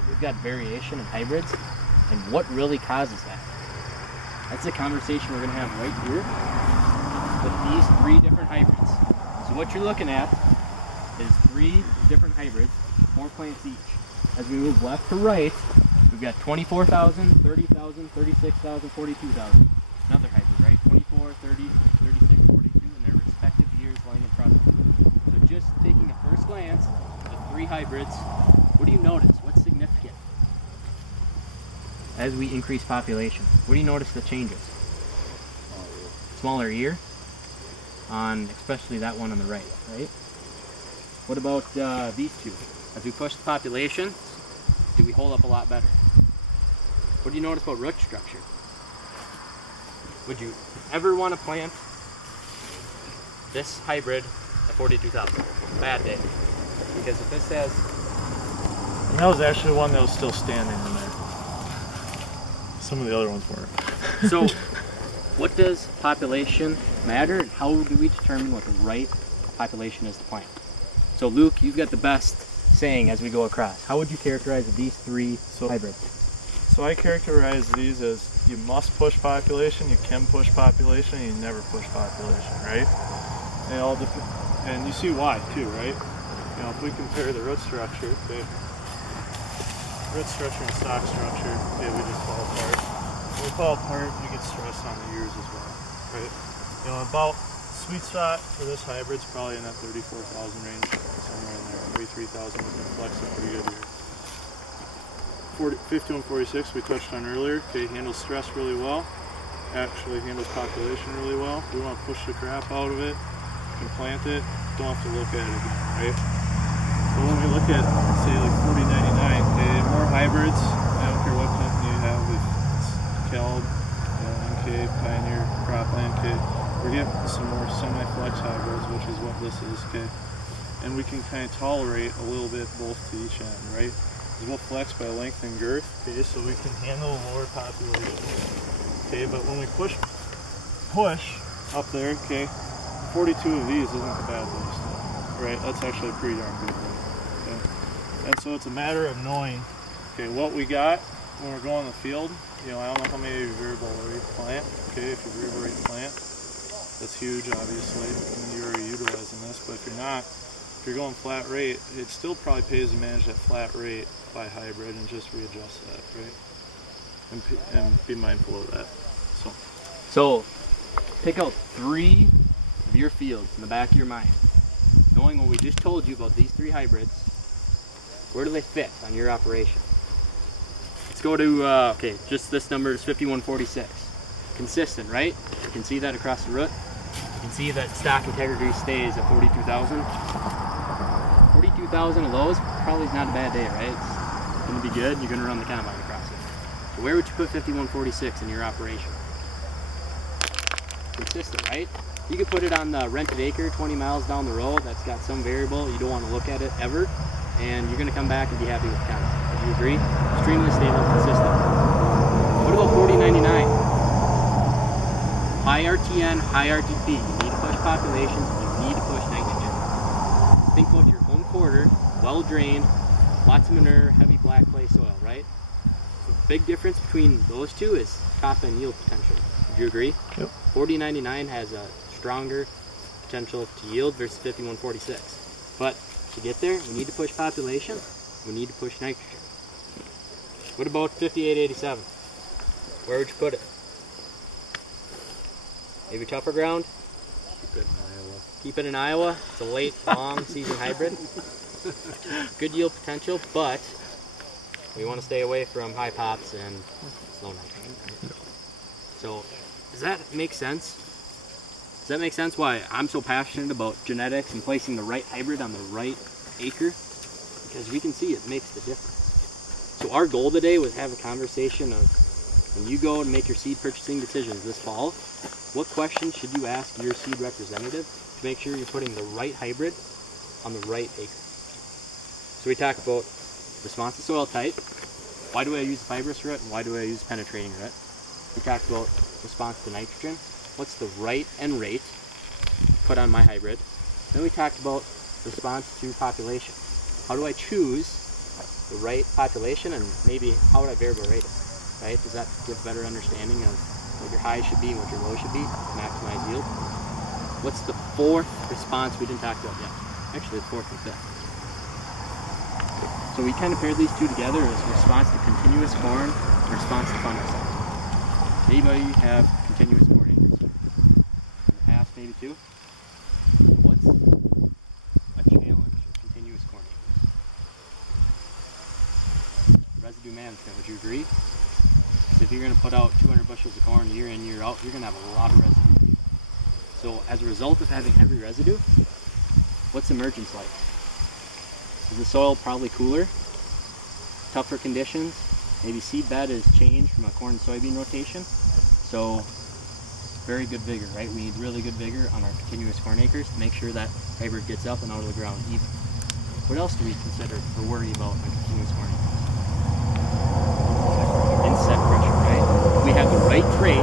right? We've got variation in hybrids, and what really causes that? That's a conversation we're going to have right here with these 3 different hybrids. So what you're looking at is 3 different hybrids, 4 plants each. As we move left to right, we've got 24,000, 30,000, 36,000, 42,000. Another hybrid, right? 24, 30, 36, 42, and their respective years lying in front of them. So just taking a first glance at 3 hybrids, what do you notice? What's significant? As we increase population, what do you notice the changes? Smaller ear on especially that one on the right, right? What about these 2? As we push the population, do we hold up a lot better? What do you notice about root structure? Would you ever want to plant this hybrid at 42,000? Bad day. Because if this has... And that was actually one that was still standing in there. Some of the other ones weren't. So, what does population matter, and how do we determine what the right population is to plant? So Luke, you've got the best saying as we go across. How would you characterize these 3 hybrids? So I characterize these as you must push population, you can push population, and you never push population, right? And you see why too, right? You know, if we compare the root structure, okay, root structure and stock structure, okay, we just fall apart. When we fall apart, you get stress on the ears as well, right? You know, about sweet spot for this hybrid's probably in that 34,000 range, somewhere in there. 33,000 we can flex a pretty good here. 5146 we touched on earlier, okay, handles stress really well, actually handles population really well. We want to push the crap out of it, can plant it, don't have to look at it again, right? But when we look at, say, like 4099, okay, more hybrids, I don't care what company you have, if it's Calb, NK, Pioneer, Cropland, okay, we're getting some more semi-flex hybrids, which is what this is, okay? And we can kind of tolerate a little bit both to each end, right? We'll flex by length and girth, okay, so we can handle lower population, okay, but when we push up there, okay, 42 of these isn't the bad thing still, right? That's actually a pretty darn good thing, okay? And so it's a matter of knowing, okay, what we got when we're going in the field. You know, I don't know how many of you variable rate plant, okay, if you variable rate plant, that's huge, obviously, and you're already utilizing this, but if you're not, if you're going flat rate, it still probably pays to manage that flat rate by hybrid and just readjust that, right? And be mindful of that. So pick out 3 of your fields in the back of your mind. Knowing what we just told you about these 3 hybrids, where do they fit on your operation? Let's go to, okay, just this number is 5146. Consistent, right? You can see that across the root. You can see that stock integrity stays at 42,000. 42,000 of those probably is not a bad day, right? It's going to be good. You're going to run the combine across it. So where would you put 5146 in your operation? Consistent, right? You could put it on the rented acre 20 miles down the road that's got some variable. You don't want to look at it ever, and you're going to come back and be happy with the combine. Would you agree? Extremely stable, consistent. What about 4099? High RTN, high RTP. You need to push populations. You need to push nitrogen. Think about your home quarter, well drained, lots of manure, heavy black clay soil, right? So the big difference between those 2 is crop and yield potential. Would you agree? Yep. 4099 has a stronger potential to yield versus 5146. But to get there, we need to push population, we need to push nitrogen. What about 5887? Where would you put it? Maybe tougher ground? Keep it in Iowa. Keep it in Iowa. It's a late, long season hybrid. Good yield potential, but we want to stay away from high pops and slow nitrogen. So, does that make sense? Does that make sense why I'm so passionate about genetics and placing the right hybrid on the right acre? Because we can see it makes the difference. So our goal today was to have a conversation of, when you go and make your seed purchasing decisions this fall, what questions should you ask your seed representative to make sure you're putting the right hybrid on the right acre? So we talked about response to soil type. Why do I use fibrous root and why do I use penetrating root? We talked about response to nitrogen. What's the right N rate to put on my hybrid? Then we talked about response to population. How do I choose the right population, and maybe how would I variable rate it, right? Does that give a better understanding of what your high should be and what your low should be to maximize yield? What's the fourth response we didn't talk about yet? Actually, the fourth and fifth. So we kind of paired these two together as response to continuous corn, response to fungicide. Anybody have continuous corn acres? In the past, maybe two? What's a challenge of continuous corn acres? Residue management, would you agree? So if you're going to put out 200 bushels of corn year in, year out, you're going to have a lot of residue. So as a result of having heavy residue, what's emergence like? Is the soil probably cooler, tougher conditions? Maybe seed bed has changed from a corn and soybean rotation. So very good vigor, right? We need really good vigor on our continuous corn acres to make sure that hybrid gets up and out of the ground even. What else do we consider or worry about on continuous corn acres? Insect pressure, right? If we have the right trait